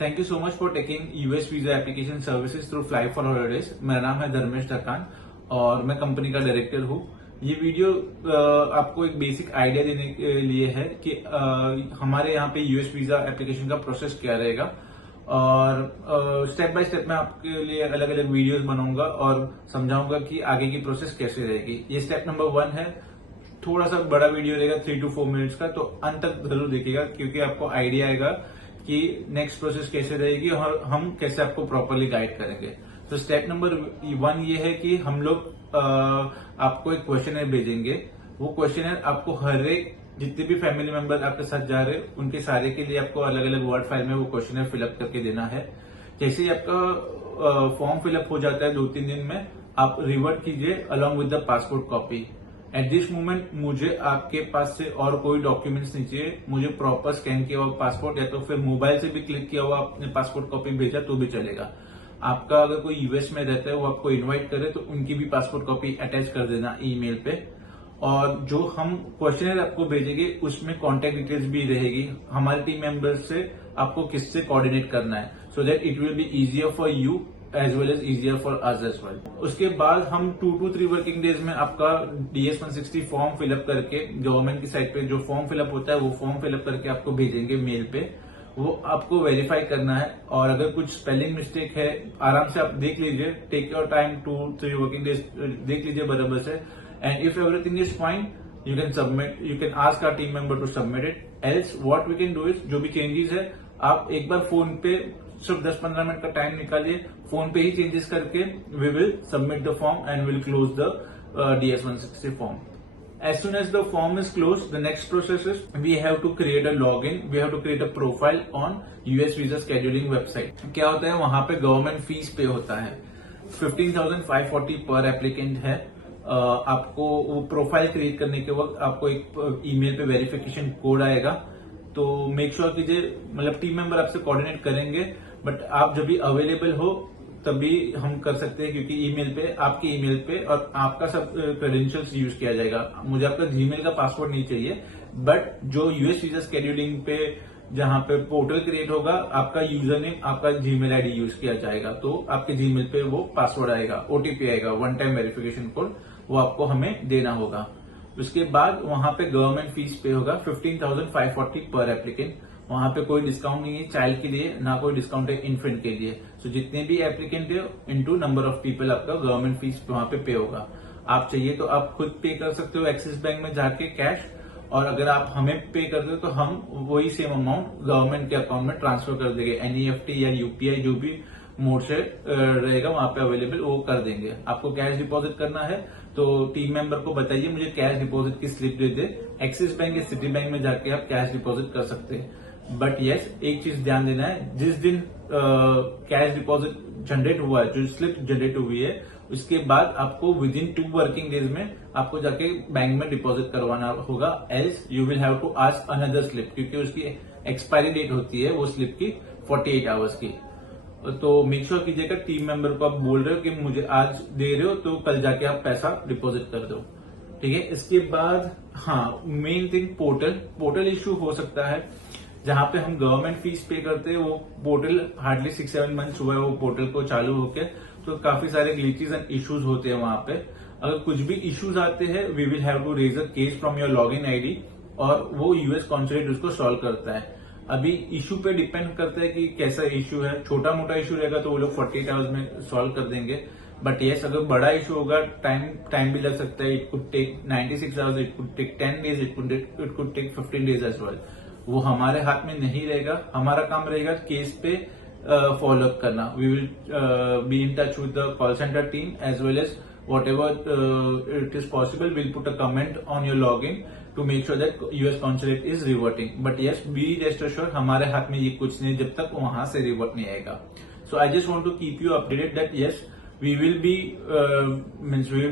Thank you so much for taking US visa application services through fly for holidays. मेरा नाम है धर्मेश ढक्कान और मैं कंपनी का डायरेक्टर हूँ। ये वीडियो आपको एक बेसिक आइडिया देने के लिए है कि हमारे यहाँ पे यूएस वीजा एप्लीकेशन का प्रोसेस क्या रहेगा और स्टेप बाय स्टेप मैं आपके लिए अलग अलग वीडियोस बनाऊंगा और समझाऊंगा कि आगे की प्रोसेस कैसे रहेगी। ये स्टेप नंबर 1 है। थोड़ा सा बड़ा वीडियो रहेगा 3 to 4 मिनट्स का, तो अंत तक जरूर देखिएगा क्योंकि आपको आइडिया आएगा कि नेक्स्ट प्रोसेस कैसे रहेगी और हम कैसे आपको प्रॉपरली गाइड करेंगे। तो स्टेप नंबर 1 ये है कि हम लोग आपको एक क्वेश्चनर भेजेंगे। वो क्वेश्चनर आपको हर एक जितने भी फैमिली मेंबर आपके साथ जा रहे हैं उनके सारे के लिए आपको अलग अलग वर्ड फाइल में वो क्वेश्चनर फिलअप करके देना है। जैसे ही आपका फॉर्म फिलअप हो जाता है 2-3 दिन में, आप रिवर्ट कीजिए along with the passport copy. At this moment मुझे आपके पास से और कोई डॉक्यूमेंट्स नहीं चाहिए। मुझे प्रॉपर स्कैन किया हुआ पासपोर्ट या तो फिर मोबाइल से भी क्लिक किया हुआ आपने पासपोर्ट कॉपी भेजा तो भी चलेगा। आपका अगर कोई यूएस में रहता है वो आपको इनवाइट करे तो उनकी भी पासपोर्ट कॉपी अटैच कर देना ईमेल पे। और जो हम क्वेश्चनर आपको भेजेंगे उसमें कॉन्टेक्ट डिटेल्स भी रहेगी हमारे टीम मेंबर्स से आपको किससे कोऑर्डिनेट करना है, so that it will be easier for you as well as easier for us as well. उसके बाद हम 2 to 3 वर्किंग डेज में आपका DS-160 फॉर्म फिलअप करके गवर्नमेंट की साइट पे जो फॉर्म फिलअप होता है वो फॉर्म फिलअप करके आपको भेजेंगे मेल पे। वो आपको वेरीफाई करना है और अगर कुछ स्पेलिंग मिस्टेक है आराम से आप देख लीजिए, take your time 2-3 working days देख लीजिए बराबर से। And if everything is fine you can submit, you can ask our team member to submit it. Else what we can do is जो भी चेंजेस है आप एक बार फोन पे सिर्फ 10-15 मिनट का टाइम निकालिए, फोन पे ही चेंजेस करके we will submit the form and will close the DS-160 form. As soon as the form is closed, the next process is we have to create a login, we have to create a profile on US visa scheduling website। क्या होता है वहां पे government fees पे होता है 15,540 पर applicant है। आपको वो प्रोफाइल क्रिएट करने के वक्त आपको एक ईमेल पे वेरिफिकेशन कोड आएगा, तो मेक श्योर कीजिए, मतलब टीम मेंबर आपसे कोऑर्डिनेट करेंगे बट आप जब भी अवेलेबल हो तभी हम कर सकते हैं क्योंकि ईमेल पे आपके ईमेल पे और आपका सब क्रेडेंशियल्स यूज किया जाएगा। मुझे आपका जीमेल का पासवर्ड नहीं चाहिए बट जो यूएस वीजा शेड्यूलिंग पे जहां पे पोर्टल क्रिएट होगा आपका यूजर नेम आपका जीमेल आईडी यूज किया जाएगा, तो आपके जीमेल पे वो पासवर्ड आएगा, ओटीपी आएगा, 1 टाइम वेरिफिकेशन कोड, वो आपको हमें देना होगा। उसके बाद वहां पे गवर्नमेंट फीस पे होगा 15,540 पर एप्लीकेंट। वहां पे कोई डिस्काउंट नहीं है चाइल्ड के लिए, ना कोई डिस्काउंट है इन्फेंट के लिए। सो जितने भी एप्लीकेंट है इनटू नंबर ऑफ पीपल आपका गवर्नमेंट फीस वहां पे पे होगा। आप चाहिए तो आप खुद पे कर सकते हो एक्सिस बैंक में जाके कैश, और अगर आप हमें पे कर दो तो हम वही सेम अमाउंट गवर्नमेंट के अकाउंट में ट्रांसफर कर देंगे। NEFT या UPI जो भी मोड से रहेगा वहां पे अवेलेबल वो कर देंगे। आपको कैश डिपॉजिट करना है तो टीम मेंबर को बताइए मुझे कैश डिपॉजिट की स्लिप दे दे। एक्सिस बैंक या सिटी बैंक में जाके आप कैश डिपॉजिट कर सकते हैं। बट यस, एक चीज ध्यान देना है, जिस दिन कैश डिपॉजिट जनरेट हुआ है, जो स्लिप जनरेट हुई है, उसके बाद आपको विद इन 2 वर्किंग डेज में आपको जाके बैंक में डिपॉजिट करवाना होगा। Else you will have to ask another slip, क्योंकि उसकी एक्सपायरी डेट होती है वो स्लिप की 48 आवर्स की। तो मेक श्योर कीजिएगा टीम मेंबर को आप बोल रहे हो कि मुझे आज दे रहे हो तो कल जाके आप पैसा डिपॉजिट कर दो, ठीक है। इसके बाद हाँ, मेन थिंग पोर्टल इश्यू हो सकता है जहां पे हम गवर्नमेंट फीस पे करते हैं। वो पोर्टल हार्डली 6-7 मंथ्स हुआ है वो पोर्टल को चालू होके, तो काफी सारे ग्लिचेस एंड इश्यूज होते हैं वहां पे। अगर कुछ भी इश्यूज आते हैं we will have to raise a case from your login ID और वो यूएस कॉन्सुलेट उसको सॉल्व करता है। अभी इश्यू पे डिपेंड करता है कि कैसा इश्यू है। छोटा मोटा इश्यू रहेगा तो वो लोग 48 आवर्स में सॉल्व कर देंगे, बट यस अगर बड़ा इश्यू होगा टाइम भी लग सकता है। It could take 96 hours, it could take 10 days, it could take 15 days as well. वो हमारे हाथ में नहीं रहेगा। हमारा काम रहेगा केस पे फॉलो अप करना। We will be in touch with the call centre team as well as whatever it is possible, we'll put a comment on your login to make sure that US consulate is reverting. But yes, be rest assured हमारे हाथ में ये कुछ नहीं जब तक वहां से रिवर्ट नहीं आएगा। So I just want to keep you updated that yes, we will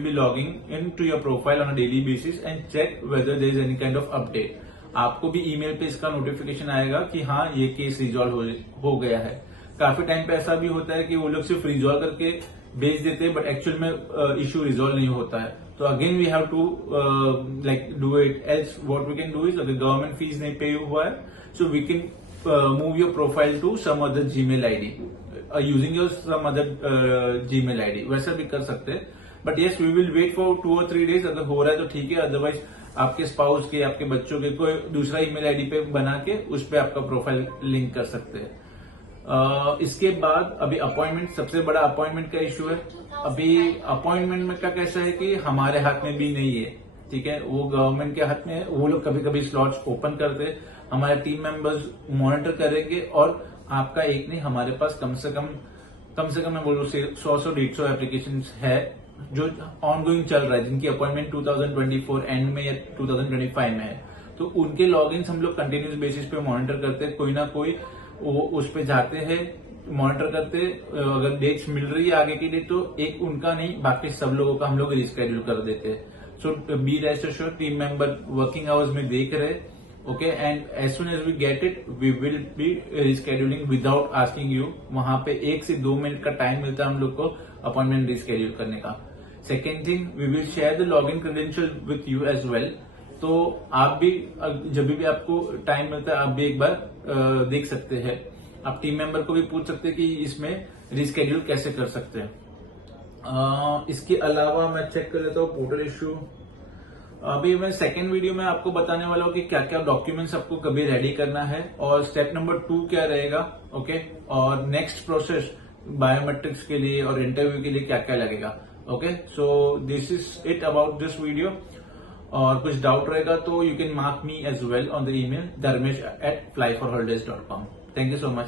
be logging into your profile on a daily basis and check whether there is any kind of update. आपको भी email पे इसका notification आएगा कि हाँ ये case resolve हो गया है। काफी टाइम पे ऐसा भी होता है कि वो लोग सिर्फ रिजॉल्व करके भेज देते हैं बट एक्चुअल में इश्यू रिजॉल्व नहीं होता है। तो again we have to like do it. Else what we can do is, अगर गवर्नमेंट फीस नहीं पे हुआ है so we can move your profile to some other Gmail ID using your some other Gmail ID, वैसा भी कर सकते हैं. But yes, we will wait for 2 or 3 days. अगर हो रहा है तो ठीक है, अदरवाइज आपके स्पाउस के, आपके बच्चों के कोई दूसरा ईमेल आईडी पे बना के उस पे आपका प्रोफाइल लिंक कर सकते हैं. इसके बाद अभी अपॉइंटमेंट, सबसे बड़ा अपॉइंटमेंट का इश्यू है. अभी अपॉइंटमेंट में का कैसा है कि हमारे हाथ में भी नहीं है, ठीक है, वो गवर्नमेंट के हाथ में है. वो लोग कभी कभी स्लॉट्स ओपन करते हैं, हमारे टीम मेंबर्स मॉनिटर करेंगे और आपका एक नहीं, हमारे पास कम से कम मैं बोलूँ 100-150 एप्लीकेशन है जो ऑनगोइंग चल रहा है, जिनकी अपॉइंटमेंट 2024 एंड में या 2025 में है. तो उनके लॉगिन्स हम लोग कंटिन्यूस बेसिस पे मॉनिटर करते हैं. कोई ना कोई वो उस पे जाते हैं, मॉनिटर करते. अगर डेट्स मिल रही है आगे की डेट, तो एक उनका नहीं, बाकी सब लोगों का हम लोग रिस्केड्यूल कर देते हैं. So be rest assured, team member working hours में देख रहे. Okay, and as soon as we get it we will be rescheduling without asking you. वहां पे 1 से 2 मिनट का टाइम मिलता है हम लोग को अपॉइंटमेंट रिस्केड्यूल करने का. Second thing, we will share the log in credential with you as well. तो आप भी जब भी आपको टाइम मिलता है, आप भी एक बार देख सकते हैं. आप टीम मेंबर को भी पूछ सकते हैं कि इसमें रिस्केड्यूल कैसे कर सकते हैं. इसके अलावा मैं चेक कर लेता हूँ पोर्टल इश्यू. अभी मैं सेकेंड वीडियो में आपको बताने वाला हूँ कि क्या क्या डॉक्यूमेंट्स आपको कभी रेडी करना है और स्टेप नंबर 2 क्या रहेगा. ओके, और नेक्स्ट प्रोसेस बायोमेट्रिक्स के लिए और इंटरव्यू के लिए क्या क्या लगेगा. Okay, so this is it about this video. और कुछ डाउट रहेगा तो you can mark me as well on the email dharmesh@flyforholidays.com. Thank you so much.